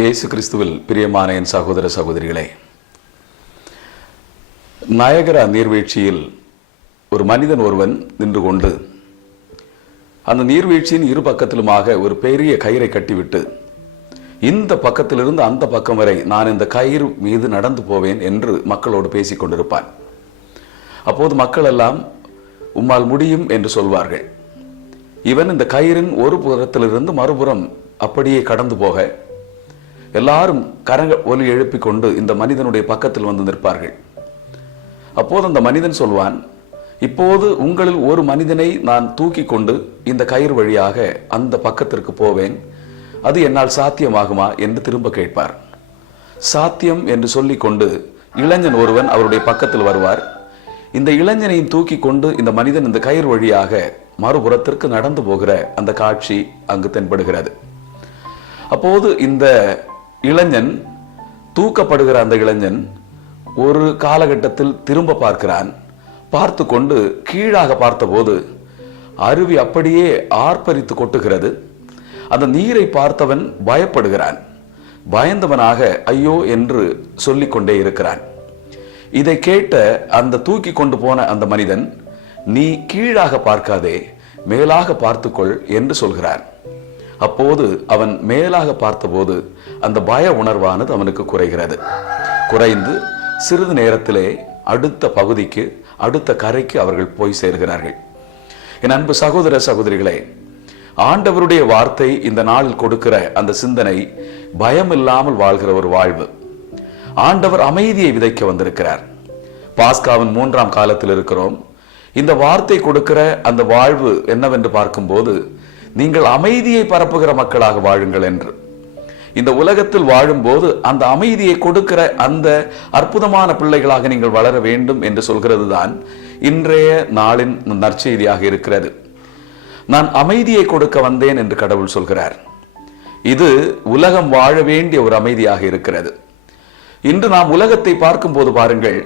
இயேசு கிறிஸ்துவில் பிரியமான என் சகோதர சகோதரிகளே, நயகரா நீர்வீழ்ச்சியில் ஒரு மனிதன் ஒருவன் நின்று கொண்டு அந்த நீர்வீழ்ச்சியின் இரு பக்கத்திலுமாக ஒரு பெரிய கயிறை கட்டிவிட்டு, இந்த பக்கத்திலிருந்து அந்த பக்கம் வரை நான் இந்த கயிறு மீது நடந்து போவேன் என்று மக்களோடு பேசிக் கொண்டிருப்பான். அப்போது மக்கள் எல்லாம் உம்மால் முடியும் என்று சொல்வார்கள். இவன் இந்த கயிறின் ஒரு புறத்திலிருந்து மறுபுறம் அப்படியே கடந்து போக எல்லாரும் கரங்க ஒலி எழுப்பிக் கொண்டு இந்த மனிதனுடைய பக்கத்தில் வந்து நிற்பார்கள். அப்போது அந்த மனிதன் சொல்வான், இப்போது உங்களில் ஒரு மனிதனை நான் தூக்கி கொண்டு இந்த கயிறு வழியாக அந்த பக்கத்திற்கு போவேன், அது என்னால் சாத்தியமாகுமா என்று திரும்ப கேட்பார். சாத்தியம் என்று சொல்லிக் கொண்டு இளைஞன் ஒருவன் அவருடைய பக்கத்தில் வருவார். இந்த இளைஞனையும் தூக்கி கொண்டு இந்த மனிதன் இந்த கயிறு வழியாக மறுபுறத்திற்கு நடந்து போகிற அந்த காட்சி அங்கு தென்படுகிறது. அப்போது இந்த இளைஞன், தூக்கப்படுகிற அந்த இளைஞன் ஒரு காலகட்டத்தில் திரும்ப பார்க்கிறான். பார்த்து கொண்டு கீழாக பார்த்தபோது அருவி அப்படியே ஆர்ப்பரித்து கொட்டுகிறது. அந்த நீரை பார்த்தவன் பயப்படுகிறான். பயந்தவனாக ஐயோ என்று சொல்லிக்கொண்டே இருக்கிறான். இதை கேட்ட அந்த தூக்கி கொண்டு போன அந்த மனிதன், நீ கீழாக பார்க்காதே, மேலாக பார்த்துக்கொள் என்று சொல்கிறான். அப்போது அவன் மேலாக பார்த்தபோது அந்த பய உணர்வானது அவனுக்கு குறைகிறது. குறைந்து சிறிது நேரத்திலே அடுத்த பகுதிக்கு, அடுத்த கரைக்கு அவர்கள் போய் சேர்கிறார்கள். என் அன்பு சகோதர சகோதரிகளே, ஆண்டவருடைய வார்த்தை இந்த நாளில் கொடுக்கிற அந்த சிந்தனை பயம் இல்லாமல் வாழ்கிற ஒரு வாழ்வு. ஆண்டவர் அமைதியை விதைக்க வந்திருக்கிறார். பாஸ்காவின் 3ஆம் காலத்தில் இருக்கிறோம். இந்த வார்த்தை கொடுக்கிற அந்த வாழ்வு என்னவென்று பார்க்கும்போது, நீங்கள் அமைதியை பரப்புகிற மக்களாக வாழுங்கள் என்று. இந்த உலகத்தில் வாழும்போது அந்த அமைதியை கொடுக்கிற அந்த அற்புதமான பிள்ளைகளாக நீங்கள் வளர வேண்டும் என்று சொல்கிறது தான் இன்றைய நாளின் நற்செய்தியாக இருக்கிறது. நான் அமைதியை கொடுக்க வந்தேன் என்று கடவுள் சொல்கிறார். இது உலகம் வாழ வேண்டிய ஒரு அமைதியாக இருக்கிறது. இன்று நாம் உலகத்தை பார்க்கும் போது பாருங்கள்,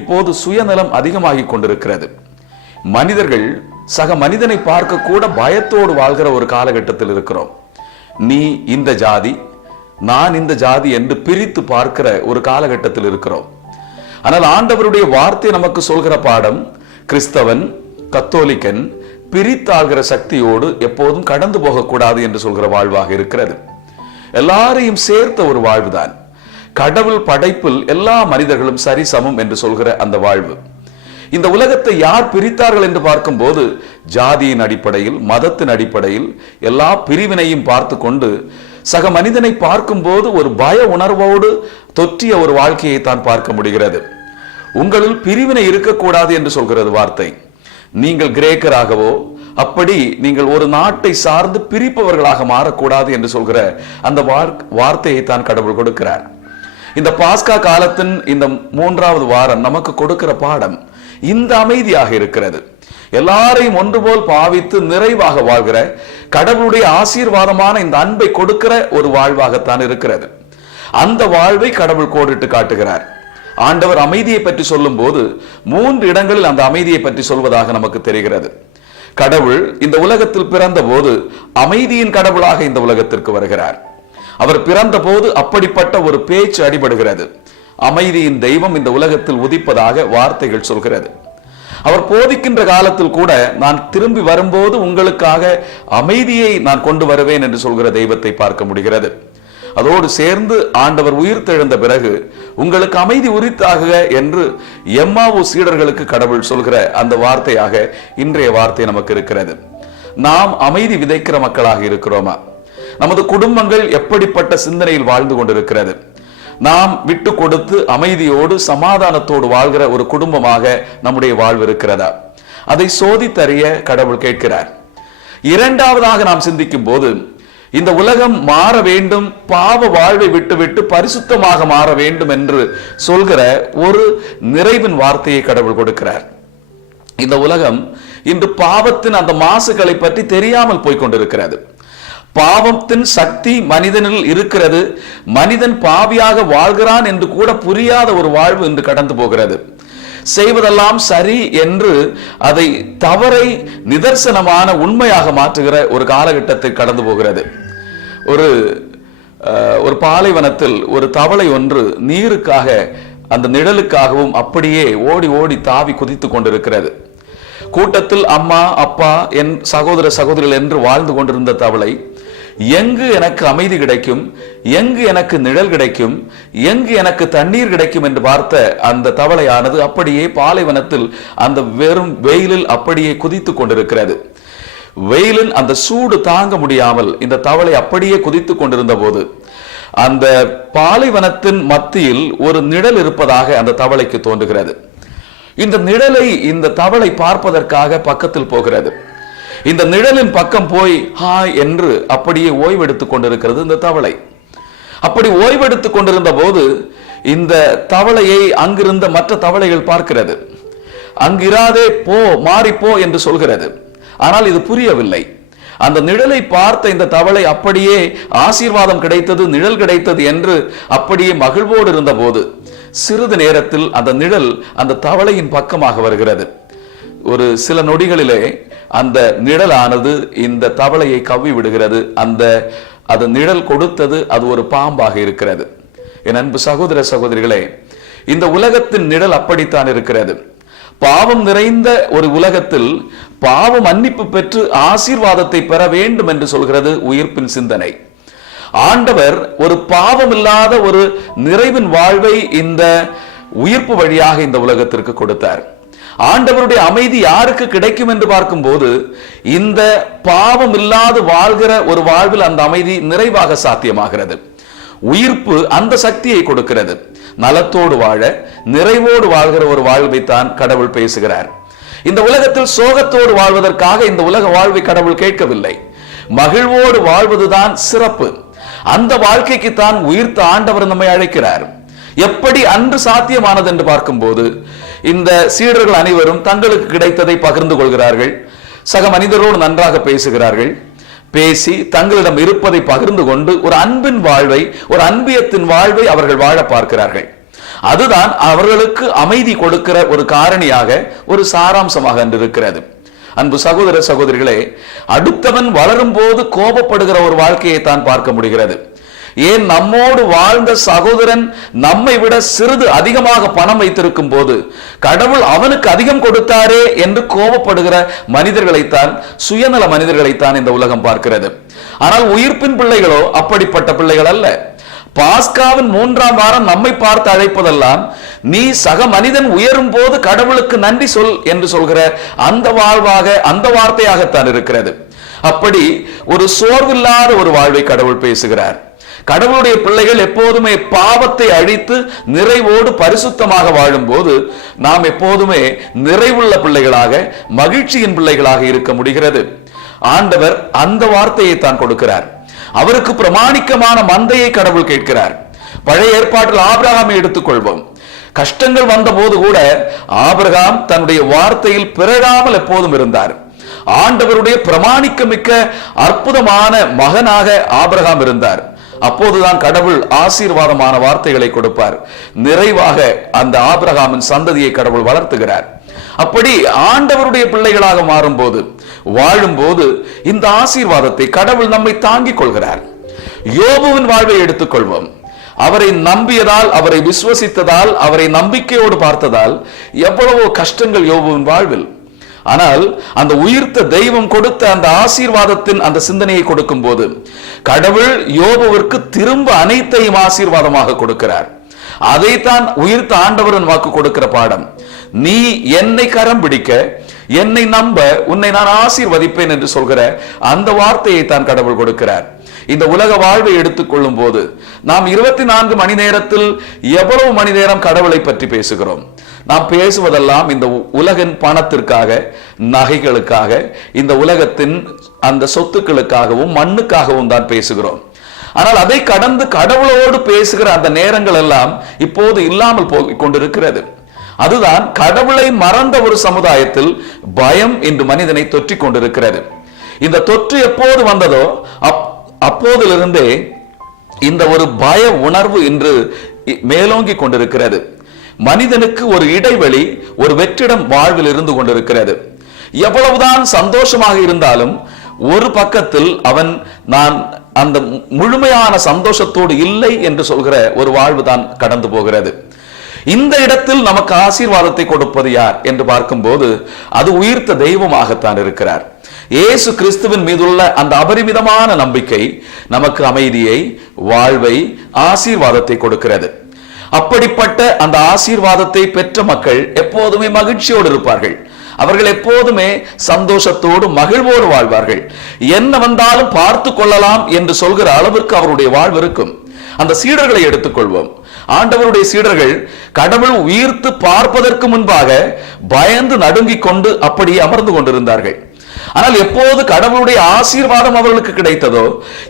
இப்போது சுயநலம் அதிகமாகிக் கொண்டிருக்கிறது. மனிதர்கள் சக மனிதனை பார்க்க கூட பயத்தோடு வாழ்கிற ஒரு காலகட்டத்தில் இருக்கிறோம். நீ இந்த ஜாதி, நான் இந்த ஜாதி என்று பிரித்து பார்க்கிற ஒரு காலகட்டத்தில் இருக்கிறோம். ஆனால் ஆண்டவருடைய வார்த்தை நமக்கு சொல்கிற பாடம், கிறிஸ்தவன், கத்தோலிக்கன் பிரித்தாள்கிற சக்தியோடு எப்போதும் கடந்து போகக்கூடாது என்று சொல்கிற வாழ்வாக இருக்கிறது. எல்லாரையும் சேர்த்த ஒரு வாழ்வுதான். கடவுள் படைப்பில் எல்லா மனிதர்களும் சரிசமம் என்று சொல்கிற அந்த வாழ்வு. இந்த உலகத்தை யார் பிரித்தார்கள் என்று பார்க்கும் போது, ஜாதியின் அடிப்படையில், மதத்தின் அடிப்படையில் எல்லா பிரிவினையும் பார்த்து கொண்டு சக மனிதனை பார்க்கும் போது ஒரு பய உணர்வோடு தொற்றிய ஒரு வாழ்க்கையை தான் பார்க்க முடிகிறது. உங்களில் பிரிவினை இருக்கக்கூடாது என்று சொல்கிறது வார்த்தை. நீங்கள் கிரேக்கராகவோ, அப்படி நீங்கள் ஒரு நாட்டை சார்ந்து பிரிப்பவர்களாக மாறக்கூடாது என்று சொல்கிற அந்த வார்த்தையை தான் கடவுள் கொடுக்கிறார். இந்த பாஸ்கா காலத்தின் இந்த 3வது வாரம் நமக்கு கொடுக்கிற பாடம் இந்த அமைதியாக இருக்கிறது. எல்லாரையும் ஒன்று போல் பாவித்து நிறைவாக வாழ்கிற, கடவுளுடைய ஆசீர்வாதமான இந்த அன்பை கொடுக்கிற ஒரு வாழ்வாகத்தான் இருக்கிறது. அந்த வாழ்வை கடவுள் கோடிட்டு காட்டுகிறார். ஆண்டவர் அமைதியை பற்றி சொல்லும் போது 3 இடங்களில் அந்த அமைதியை பற்றி சொல்வதாக நமக்கு தெரிகிறது. கடவுள் இந்த உலகத்தில் பிறந்த போது அமைதியின் கடவுளாக இந்த உலகத்திற்கு வருகிறார். அவர் பிறந்த போது அப்படிப்பட்ட ஒரு பேச்சு அடிபடுகிறது. அமைதியின் தெய்வம் இந்த உலகத்தில் உதிப்பதாக வார்த்தைகள் சொல்கிறது. அவர் போதிக்கின்ற காலத்தில் கூட, நான் திரும்பி வரும்போது உங்களுக்காக அமைதியை நான் கொண்டு வருவேன் என்று சொல்கிற தெய்வத்தை பார்க்க முடிகிறது. அதோடு சேர்ந்து ஆண்டவர் உயிர்த்தெழுந்த பிறகு உங்களுக்கு அமைதி உரித்தாக என்று எம்மாவு சீடர்களுக்கு கடவுள் சொல்கிற அந்த வார்த்தையாக இன்றைய வார்த்தை நமக்கு இருக்கிறது. நாம் அமைதி விதைக்கிற மக்களாக இருக்கிறோமா? நமது குடும்பங்கள் எப்படிப்பட்ட சிந்தனையில் வாழ்ந்து கொண்டிருக்கிறது? நாம் விட்டு கொடுத்து அமைதியோடு சமாதானத்தோடு வாழ்கிற ஒரு குடும்பமாக நம்முடைய வாழ்வு இருக்கிறதா? அதை சோதித்தறிய கடவுள் கேட்கிறார். 2வதாக நாம் சிந்திக்கும் போது, இந்த உலகம் மாற வேண்டும், பாவ வாழ்வை விட்டுவிட்டு பரிசுத்தமாக மாற வேண்டும் என்று சொல்கிற ஒரு நிறைவின் வார்த்தையை கடவுள் கொடுக்கிறார். இந்த உலகம் இன்று பாவத்தின் அந்த மாசுகளை பற்றி தெரியாமல் போய்கொண்டிருக்கிறது. பாவத்தின் சக்தி மனிதனில் இருக்கிறது. மனிதன் பாவியாக வாழ்கிறான் என்று கூட புரியாத ஒரு வாழ்வு இன்று கடந்து போகிறது. செய்வதெல்லாம் சரி என்று அதை தவறை நிதர்சனமான உண்மையாக மாற்றுகிற ஒரு காலகட்டத்தை கடந்து போகிறது. ஒரு ஒரு பாலைவனத்தில் ஒரு தவளை ஒன்று நீருக்காக அந்த நிழலுக்காகவும் அப்படியே ஓடி ஓடி தாவி குதித்து கொண்டிருக்கிறது. கூட்டத்தில் அம்மா அப்பா என் சகோதர சகோதரிகள் என்று வாழ்ந்து கொண்டிருந்த தவளை எங்கு எனக்கு அமைதி கிடைக்கும், எங்கு எனக்கு நிழல் கிடைக்கும், எங்கு எனக்கு தண்ணீர் கிடைக்கும் என்று பார்த்த அந்த தவளையானது அப்படியே பாலைவனத்தில் அந்த வெறும் வெயிலில் அப்படியே குதித்து கொண்டிருக்கிறது. வெயிலின் அந்த சூடு தாங்க முடியாமல் இந்த தவளை அப்படியே குதித்து கொண்டிருந்த போது அந்த பாலைவனத்தின் மத்தியில் ஒரு நிழல் இருப்பதாக அந்த தவளைக்கு தோன்றுகிறது. இந்த நிழலை இந்த தவளை பார்ப்பதற்காக பக்கத்தில் போகிறது. இந்த நிழலின் பக்கம் போய் ஹாய் என்று அப்படியே ஓய்வெடுத்துக் கொண்டிருக்கிறது இந்த தவளை. அப்படி ஓய்வெடுத்துக் கொண்டிருந்த போது இந்த தவளையை அங்கிருந்த மற்ற தவளைகள் பார்க்கிறது. அங்கிராதே போ, மாறிப்போ என்று சொல்கிறது. ஆனால் இது புரியவில்லை. அந்த நிழலை பார்த்த இந்த தவளை அப்படியே ஆசீர்வாதம் கிடைத்தது, நிழல் கிடைத்தது என்று அப்படியே மகிழ்வோடு இருந்த போது சிறிது நேரத்தில் அந்த நிழல் அந்த தவளையின் பக்கமாக வருகிறது. ஒரு சில நொடிகளிலே அந்த நிழலானது இந்த தவளையை கவ்வி விடுகிறது. அது நிழல் கொடுத்தது அது ஒரு பாம்பாக இருக்கிறது. என் அன்பு சகோதர சகோதரிகளே, இந்த உலகத்தின் நிழல் அப்படித்தான் இருக்கிறது. பாவம் நிறைந்த ஒரு உலகத்தில் பாவம் மன்னிப்பு பெற்று ஆசீர்வாதத்தை பெற வேண்டும் என்று சொல்கிறது உயிர்ப்பின் சிந்தனை. ஆண்டவர் ஒரு பாவம் இல்லாத ஒரு நிறைவின் வாழ்வை இந்த உயிர்ப்பு வழியாக இந்த உலகத்திற்கு கொடுத்தார். ஆண்டவருடைய அமைதி யாருக்கு கிடைக்கும் என்று பார்க்கும்போது இந்த பாவம் இல்லாது வாழ்கிற ஒரு வாழ்வில் அந்த அமைதி நிறைவாக சாத்தியமாகிறது. உயிர்ப்பு அந்த சக்தியை கொடுக்கிறது. நலத்தோடு வாழ, நிறைவோடு வாழ்கிற ஒரு வாழ்வை தான் கடவுள் பேசுகிறார். இந்த உலகத்தில் சோகத்தோடு வாழ்வதற்காக இந்த உலக வாழ்வை கடவுள் கேட்கவில்லை. மகிழ்வோடு வாழ்வதுதான் சிறப்பு. அந்த வாழ்க்கைக்கு தான் உயிர்த்த ஆண்டவர் நம்மை அழைக்கிறார். எப்படி அன்று சாத்தியமானது என்று பார்க்கும்போது இந்த சீடர்கள் அனைவரும் தங்களுக்கு கிடைத்ததை பகிர்ந்து கொள்கிறார்கள். சக மனிதரோடு நன்றாக பேசுகிறார்கள். பேசி தங்களிடம் இருப்பதை பகிர்ந்து கொண்டு ஒரு அன்பின் வாழ்வை, ஒரு அன்பியத்தின் வாழ்வை அவர்கள் வாழ பார்க்கிறார்கள். அதுதான் அவர்களுக்கு அமைதி கொடுக்கிற ஒரு காரணியாக, ஒரு சாராம்சமாக இருக்கிறது. அன்பு சகோதர சகோதரிகளே, அடுத்தவன் வளரும் போது கோபப்படுகிற ஒரு வாழ்க்கையை தான் பார்க்க முடிகிறது. ஏன் நம்மோடு வாழ்ந்த சகோதரன் நம்மை விட சிறிது அதிகமாக பணம் வைத்திருக்கும் போது கடவுள் அவனுக்கு அதிகம் கொடுத்தாரே என்று கோபப்படுகிற மனிதர்களைத்தான், சுயநல மனிதர்களைத்தான் இந்த உலகம் பார்க்கிறது. ஆனால் உயிர்ப்பின் பிள்ளைகளோ அப்படிப்பட்ட பிள்ளைகள் அல்ல. பாஸ்காவின் 3ஆம் வாரம் நம்மை பார்த்து அழைப்பதெல்லாம் நீ சக மனிதன் உயரும் போது கடவுளுக்கு நன்றி சொல் என்று சொல்கிற அந்த வாழ்வாக, அந்த வார்த்தையாகத்தான் இருக்கிறது. அப்படி ஒரு சோர்வில்லாத ஒரு வாழ்வை கடவுள் பேசுகிறார். கடவுளுடைய பிள்ளைகள் எப்போதுமே பாவத்தை அழித்து நிறைவோடு பரிசுத்தமாக வாழும் போது நாம் எப்போதுமே நிறைவுள்ள பிள்ளைகளாக, மகிழ்ச்சியின் பிள்ளைகளாக இருக்க முடிகிறது. ஆண்டவர் அந்த வார்த்தையை தான் கொடுக்கிறார். அவருக்கு பிரமாணிக்கமான மந்தையை கடவுள் கேட்கிறார். பழைய ஏற்பாட்டில் ஆபிரகாமை எடுத்துக்கொள்வோம். கஷ்டங்கள் வந்த போது கூட ஆபிரகாம் தன்னுடைய வார்த்தையில் பிறழாமல் எப்போதும் இருந்தார். ஆண்டவருடைய பிரமாணிக்கமிக்க அற்புதமான மகனாக ஆபிரகாம் இருந்தார். அப்போதுதான் கடவுள் ஆசீர்வாதமான வார்த்தைகளை கொடுப்பார். நிறைவாக அந்த ஆபிரகாமின் சந்ததியை கடவுள் வளர்த்துகிறார். அப்படி ஆண்டவருடைய பிள்ளைகளாக மாறும்போது, வாழும்போது இந்த ஆசீர்வாதத்தை கடவுள் நம்மை தாங்கிக் கொள்கிறார். யோபுவின் வாழ்வை எடுத்துக்கொள்வோம். அவரை நம்பியதால், அவரை விசுவசித்ததால், அவரை நம்பிக்கையோடு பார்த்ததால் எவ்வளவோ கஷ்டங்கள் யோபுவின் வாழ்வில். ஆனால் அந்த உயிர்த்த தெய்வம் கொடுத்த அந்த ஆசீர்வாதத்தின் அந்த சிந்தனையை கொடுக்கும் போது கடவுள் யோபுவிற்கு திரும்ப அனைத்தையும் ஆசீர்வாதமாக கொடுக்கிறார். அதைத்தான் உயிர்த்த ஆண்டவரின் வாக்கு கொடுக்கிற பாடம். நீ என்னை கரம் பிடிக்க, என்னை நம்ப, உன்னை நான் ஆசீர்வதிப்பேன் என்று சொல்கிற அந்த வார்த்தையை தான் கடவுள் கொடுக்கிறார். இந்த உலக வாழ்வை எடுத்துக்கொள்ளும் போது நாம் 24 மணி நேரத்தில் எவ்வளவு மணி நேரம் கடவுளை பற்றி பேசுகிறோம்? நாம் பேசுவதெல்லாம் இந்த உலகின் பணத்திற்காக, நகைகளுக்காக, இந்த உலகத்தின் அந்த சொத்துக்களுக்காகவும் மண்ணுக்காகவும் தான் பேசுகிறோம். ஆனால் அதை கடந்து கடவுளோடு பேசுகிற அந்த நேரங்கள் எல்லாம் இப்போது இல்லாமல் போய் கொண்டிருக்கிறது. அதுதான் கடவுளை மறந்த ஒரு சமுதாயத்தில் பயம் இன்று மனிதனை தொற்றிக் கொண்டிருக்கிறது. இந்த தொற்று எப்போது வந்ததோ அப்போதிலிருந்தே இந்த ஒரு பய உணர்வு இன்று மேலோங்கி கொண்டிருக்கிறது. மனிதனுக்கு ஒரு இடைவெளி, ஒரு வெற்றிடம் வாழ்வில் இருந்து கொண்டிருக்கிறது. எவ்வளவுதான் சந்தோஷமாக இருந்தாலும் ஒரு பக்கத்தில் அவன் நான் அந்த முழுமையான சந்தோஷத்தோடு இல்லை என்று சொல்கிற ஒரு வாழ்வு தான் கடந்து போகிறது. இந்த இடத்தில் நமக்கு ஆசீர்வாதத்தை கொடுப்பது யார் என்று பார்க்கும்போது அது உயிர்த்த தெய்வமாகத்தான் இருக்கிறார். இயேசு கிறிஸ்துவின் மீதுள்ள அந்த அபரிமிதமான நம்பிக்கை நமக்கு அமைதியை, வாழ்வை, ஆசீர்வாதத்தை கொடுக்கிறது. அப்படிப்பட்ட அந்த ஆசீர்வாதத்தை பெற்ற மக்கள் எப்போதுமே மகிழ்ச்சியோடு இருப்பார்கள். அவர்கள் எப்போதுமே சந்தோஷத்தோடு மகிழ்வோடு வாழ்வார்கள். என்ன வந்தாலும் பார்த்து கொள்ளலாம் என்று சொல்கிற அளவிற்கு அவருடைய வாழ்வு இருக்கும். அந்த சீடர்களை எடுத்துக்கொள்வோம். ஆண்டவருடைய சீடர்கள் கடவுள் உயிர்த்து பார்ப்பதற்கு முன்பாக பயந்து நடுங்கிக் கொண்டு அப்படியே அமர்ந்து கொண்டிருந்தார்கள். ஆனால் எப்போது கடவுளுடைய ஆசீர்வாதம் அவர்களுக்கு கிடைத்ததோ,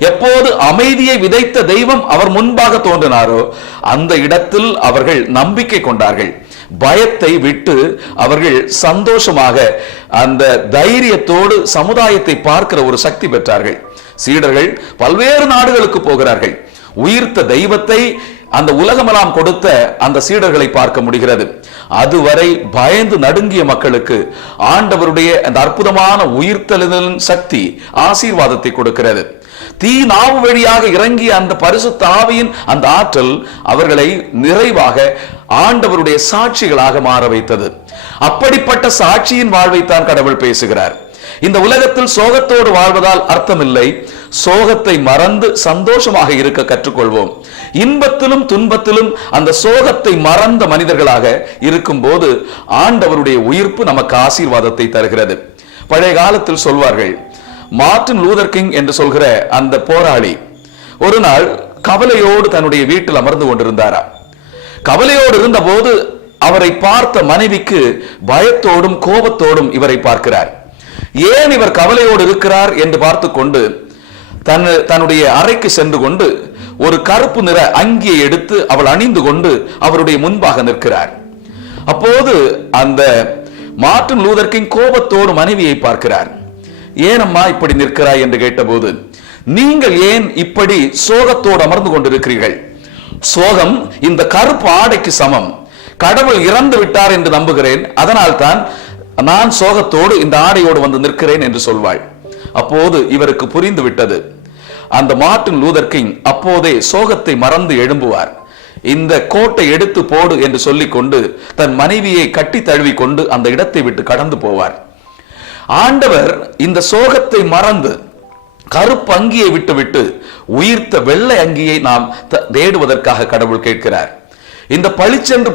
எப்போது அமைதியை விதைத்த தெய்வம் அவர் முன்பாக தோன்றினாரோ, அந்த இடத்தில் அவர்கள் நம்பிக்கை கொண்டார்கள். பயத்தை விட்டு அவர்கள் சந்தோஷமாக அந்த தைரியத்தோடு சமுதாயத்தை பார்க்கிற ஒரு சக்தி பெற்றார்கள். சீடர்கள் பல்வேறு நாடுகளுக்கு போகிறார்கள். உயிர்த்த தெய்வத்தை அந்த உலகமெல்லாம் கொடுத்த அந்த சீடர்களை பார்க்க முடிகிறது. அதுவரை பயந்து நடுங்கிய மக்களுக்கு ஆண்டவருடைய அந்த அற்புதமான உயிர்த்தெழுதலின் சக்தி ஆசீர்வாதத்தை கொடுக்கிறது. தீ நாவு வழியாக இறங்கிய அந்த பரிசுத்த ஆவியின் அந்த ஆற்றல் அவர்களை நிறைவாக ஆண்டவருடைய சாட்சிகளாக மாற வைத்தது. அப்படிப்பட்ட சாட்சியின் வாழ்வைத்தான் கடவுள் பேசுகிறார். இந்த உலகத்தில் சோகத்தோடு வாழ்வதால் அர்த்தமில்லை. சோகத்தை மறந்து சந்தோஷமாக இருக்க கற்றுக்கொள்வோம். இன்பத்திலும் துன்பத்திலும் அந்த சோகத்தை மறந்த மனிதர்களாக இருக்கும் போது ஆண்டவருடைய உயிர்ப்பு நமக்கு ஆசீர்வாதத்தை தருகிறது. பழைய காலத்தில் சொல்வார்கள், மார்ட்டின் லூதர் கிங் என்று சொல்கிற அந்த போராளி ஒரு நாள் கவலையோடு தன்னுடைய வீட்டில் அமர்ந்து கொண்டிருந்தாரா. கவலையோடு இருந்த போது அவரை பார்த்த மனைவிக்கு பயத்தோடும் கோபத்தோடும் இவரை பார்க்கிறார். ஏன் இவர் கவலையோடு இருக்கிறார் என்று பார்த்து கொண்டு தன்னுடைய அறைக்கு சென்று கொண்டு ஒரு கருப்பு நிற அங்கியை எடுத்து அவள் அணிந்து கொண்டு அவருடைய முன்பாக நிற்கிறார். அப்போது அந்த மார்ட்டின் லூதர் கிங் கோபத்தோடு மனைவியை பார்க்கிறார். ஏனம்மா இப்படி நிற்கிறாய் என்று கேட்டபோது, நீங்கள் ஏன் இப்படி சோகத்தோடு அமர்ந்து கொண்டிருக்கிறீர்கள்? சோகம் இந்த கருப்பு ஆடைக்கு சமம். கடவுள் இறந்து விட்டார் என்று நம்புகிறேன், அதனால் தான் நான் சோகத்தோடு இந்த ஆடையோடு வந்து நிற்கிறேன் என்று சொல்வாள். அப்போது இவருக்கு புரிந்து விட்டது. அந்த மார்ட்டின் லூதர் கிங் அப்போதே சோகத்தை மறந்து எழும்புவார். இந்த கோட்டை எடுத்து போடு என்று சொல்லிக் கொண்டு தன் மனைவியை கட்டி தழுவி கொண்டு அந்த இடத்தை விட்டு கடந்து போவார். ஆண்டவர் இந்த சோகத்தை மறந்து கருப்பு அங்கியை விட்டுவிட்டு உயிர்த்த வெள்ளை அங்கியை நாம் தேடுவதற்காக கடவுள் கேட்கிறார். இந்த பளிச்சென்று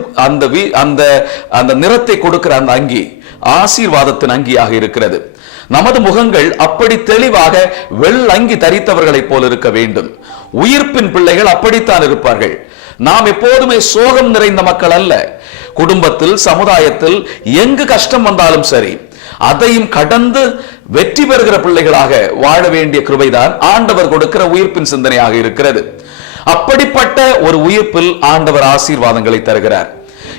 அந்த நிறத்தை கொடுக்கிற அந்த அங்கி ஆசீர்வாதத்தின் அங்கியாக இருக்கிறது. நமது முகங்கள் அப்படி தெளிவாக வெள்ளங்கி தரித்தவர்களைப் போல இருக்க வேண்டும். உயிர்ப்பின் பிள்ளைகள் அப்படித்தான் இருப்பார்கள். நாம் எப்போதுமே சோகம் நிறைந்த மக்கள் அல்ல. குடும்பத்தில், சமுதாயத்தில் எங்கு கஷ்டம் வந்தாலும் சரி, அதையும் கடந்து வெற்றி பெறுகிற பிள்ளைகளாக வாழ வேண்டிய கிருபைதான் ஆண்டவர் கொடுக்கிற உயிர்ப்பின் சிந்தனையாக இருக்கிறது. அப்படிப்பட்ட ஒரு உயிர்ப்பில் ஆண்டவர் ஆசீர்வாதங்களை தருகிறார்.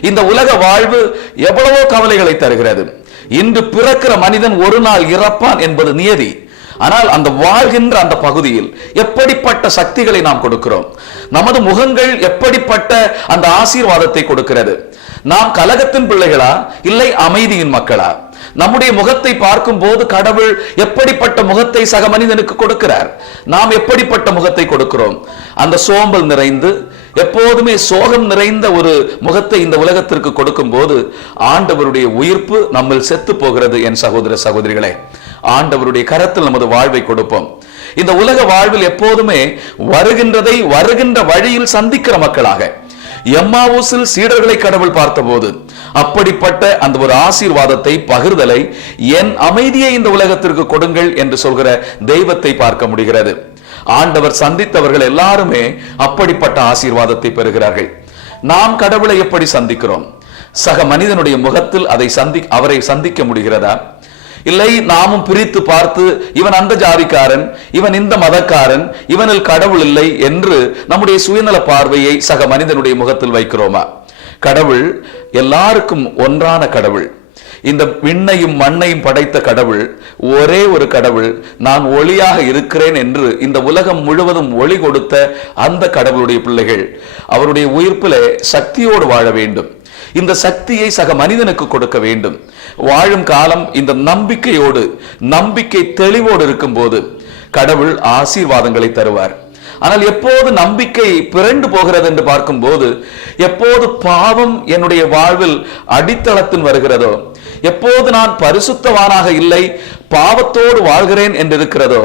இந்த உலக வாழ்வு எவ்வளவோ கவலைகளை தருகிறது. இன்று பிறக்கிற மனிதன் ஒரு நாள் இறப்பான் என்பது நியதி. ஆனால் அந்த வாழ்கின்ற அந்த பகுதியில் எப்படிப்பட்ட சக்திகளை நாம் கொடுக்கிறோம்? நமது முகங்கள் எப்படிப்பட்ட அந்த ஆசீர்வாதத்தை கொடுக்கிறது? நாம் கலகத்தின் பிள்ளைகளா, இல்லை அமைதியின் மக்களா? நம்முடைய முகத்தை பார்க்கும் போது கடவுள் எப்படிப்பட்ட முகத்தை சக மனிதனுக்கு கொடுக்கிறார்? நாம் எப்படிப்பட்ட முகத்தை கொடுக்கிறோம்? அந்த சோம்பல் நிறைந்து எப்போதுமே சோகம் நிறைந்த ஒரு முகத்தை இந்த உலகத்திற்கு கொடுக்கும் போது ஆண்டவருடைய உயிர்ப்பு நம்மில் செத்து போகிறது. என் சகோதர சகோதரிகளே, ஆண்டவருடைய கரத்தில் நமது வாழ்வை கொடுப்போம். இந்த உலக வாழ்வில் எப்போதுமே வருகின்றதை வருகின்ற வழியில் சந்திக்கிற மக்களாக, எம்மாவூசில் சீடர்களை கடவுள் பார்த்தபோது அப்படிப்பட்ட அந்த ஒரு ஆசீர்வாதத்தை, பகிர்தலை, என் அமைதியை இந்த உலகத்திற்கு கொடுங்கள் என்று சொல்கிற தெய்வத்தை பார்க்க முடிகிறது. ஆண்டவர் சந்தித்தவர்கள் எல்லாருமே அப்படிப்பட்ட ஆசீர்வாதத்தை பெறுகிறார்கள். நாம் கடவுளை எப்படி சந்திக்கிறோம்? சக மனிதனுடைய முகத்தில் அவரை சந்திக்க முடிகிறதா? இல்லை நாமும் பிரித்து பார்த்து இவன் அந்த ஜாதிக்காரன், இவன் இந்த மதக்காரன், இவனில் கடவுள் இல்லை என்று நம்முடைய சுயநல பார்வையை சக மனிதனுடைய முகத்தில் வைக்கிறோமா? கடவுள் எல்லாருக்கும் ஒன்றான கடவுள். இந்த விண்ணையும் மண்ணையும் படைத்த கடவுள் ஒரே ஒரு கடவுள். நான் ஒளியாக இருக்கிறேன் என்று இந்த உலகம் முழுவதும் ஒளி கொடுத்த அந்த கடவுளுடைய பிள்ளைகள் அவருடைய உயிர்ப்பிலே சக்தியோடு வாழ வேண்டும். இந்த சக்தியை சக மனிதனுக்கு கொடுக்க வேண்டும். வாழும் காலம் இந்த நம்பிக்கையோடு, நம்பிக்கை தெளிவோடு இருக்கும்போது கடவுள் ஆசீர்வாதங்களை தருவார். ஆனால் எப்போது நம்பிக்கை பிறண்டு போகிறது என்று பார்க்கும்போது, எப்போது பாவம் என்னுடைய வாழ்வில் அடித்தளத்தில் வருகிறதோ, எப்போது நான் பரிசுத்தவானாக இல்லை, பாவத்தோடு வாழ்கிறேன் என்று இருக்கிறதோ,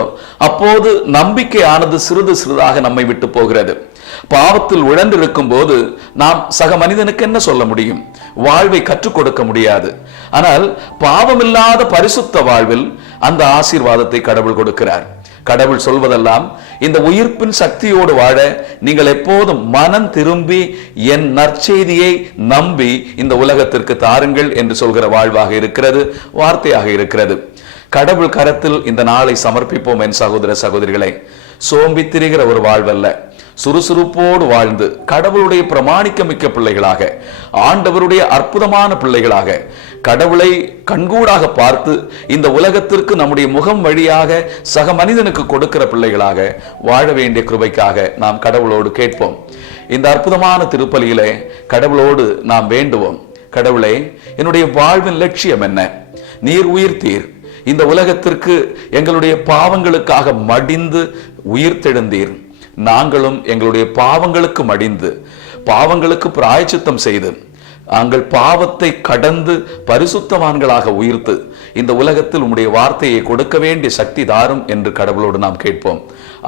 அப்போது நம்பிக்கையானது சிறிது சிறிதாக நம்மை விட்டு போகிறது. பாவத்தில் உழந்திருக்கும் போது நாம் சக மனிதனுக்கு என்ன சொல்ல முடியும்? வாழ்வை கற்றுக் கொடுக்க முடியாது. ஆனால் பாவமில்லாத பரிசுத்த வாழ்வில் அந்த ஆசீர்வாதத்தை கடவுள் கொடுக்கிறார். கடவுள் சொல்வதெல்லாம், இந்த உயிர்ப்பின் சக்தியோடு வாழ நீங்கள் எப்போதும் மனம் திரும்பி என் நற்செய்தியை நம்பி இந்த உலகத்திற்கு தாருங்கள் என்று சொல்கிற வாழ்வாக இருக்கிறது, வார்த்தையாக இருக்கிறது. கடவுள் கரத்தில் இந்த நாளை சமர்ப்பிப்போம். என் சகோதர சகோதரிகளை, சோம்பி திரிகிற ஒரு வாழ்வல்ல, சுறுசுறுப்போடு வாழ்ந்து கடவுளுடைய பிரமாணிக்கமிக்க பிள்ளைகளாக, ஆண்டவருடைய அற்புதமான பிள்ளைகளாக, கடவுளை கண்கூடாக பார்த்து இந்த உலகத்திற்கு நம்முடைய முகம் வழியாக சக மனிதனுக்கு கொடுக்கிற பிள்ளைகளாக வாழ வேண்டிய கிருபைக்காக நாம் கடவுளோடு கேட்போம். இந்த அற்புதமான திருப்பலியிலே கடவுளோடு நாம் வேண்டுவோம். கடவுளே, என்னுடைய வாழ்வின் லட்சியம் என்ன? நீர் உயிர்த்தீர், இந்த உலகத்திற்கு எங்களுடைய பாவங்களுக்காக மடிந்து உயிர்த்தெழுந்தீர். நாங்களும் எங்களுடைய பாவங்களுக்கு மடிந்து, பாவங்களுக்கு பிராயச்சித்தம் செய்து, நாங்கள் பாவத்தை கடந்து பரிசுத்தவான்களாக உயிர்த்து இந்த உலகத்தில் உம்முடைய வார்த்தையை கொடுக்க வேண்டிய சக்தி தாரும் என்று கடவுளோடு நாம் கேட்போம்.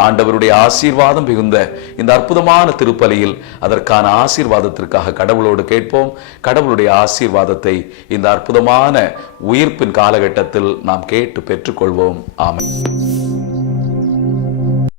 ஆண்டவருடைய ஆசீர்வாதம் மிகுந்த இந்த அற்புதமான திருப்பலியில் அதற்கான ஆசீர்வாதத்திற்காக கடவுளோடு கேட்போம். கடவுளுடைய ஆசீர்வாதத்தை இந்த அற்புதமான உயிர்ப்பின் காலகட்டத்தில் நாம் கேட்டு பெற்றுக்கொள்வோம். ஆமென்.